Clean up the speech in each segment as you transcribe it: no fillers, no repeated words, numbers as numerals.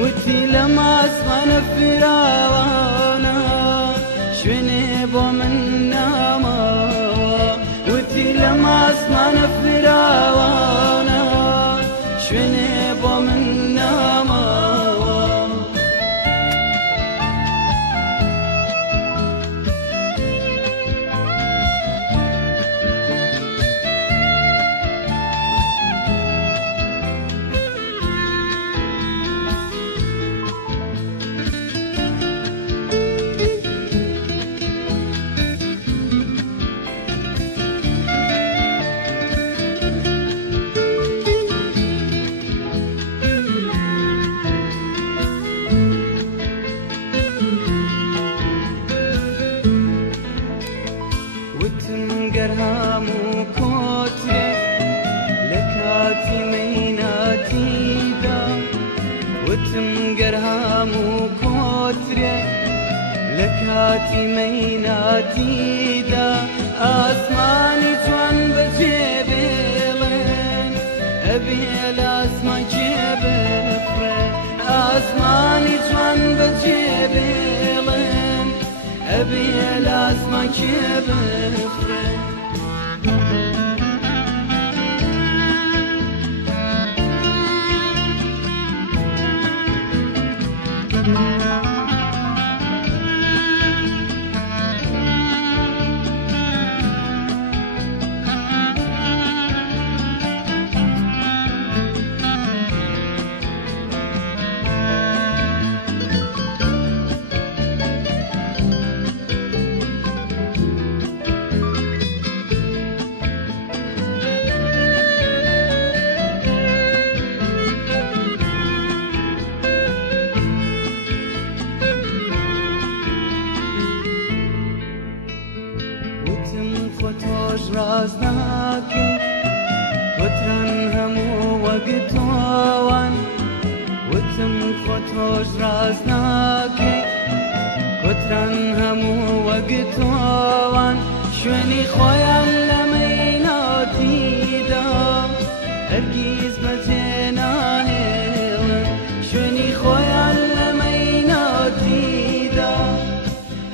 وتي لما اسمن فراوانا شويني بو من ناما وتي لما اسمن فراوانا شويني بو من ناما وتنقرهام وكوتري لكاتي ميناتي دا وتنقرهام وكوتري لكاتي ميناتي دا اسماني جوان بجيبلن ابي الاسما جيبفرن اسماني جوان بجيبلن ابي الاسما جيبفرن خطوش رازناكي كترن همو وقتوان وتم خطوش رازناكي كترن همو وقتوان شويني خويا لميناتي دا هرقيز بجينا هيلن شويني خويا لميناتي دا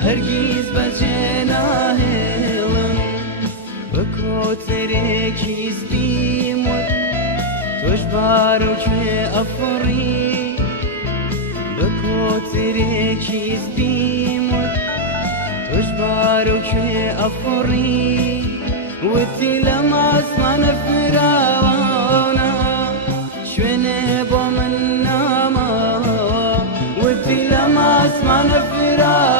هرقيز بجينا هيلن بكوتريكي سبيموت تجبارو كي أفري بكوتريكي سبيموت تجبارو كي أفري وتي لما اسمان فراوانا شويني بو من ناما وتي لما اسمان فراوانا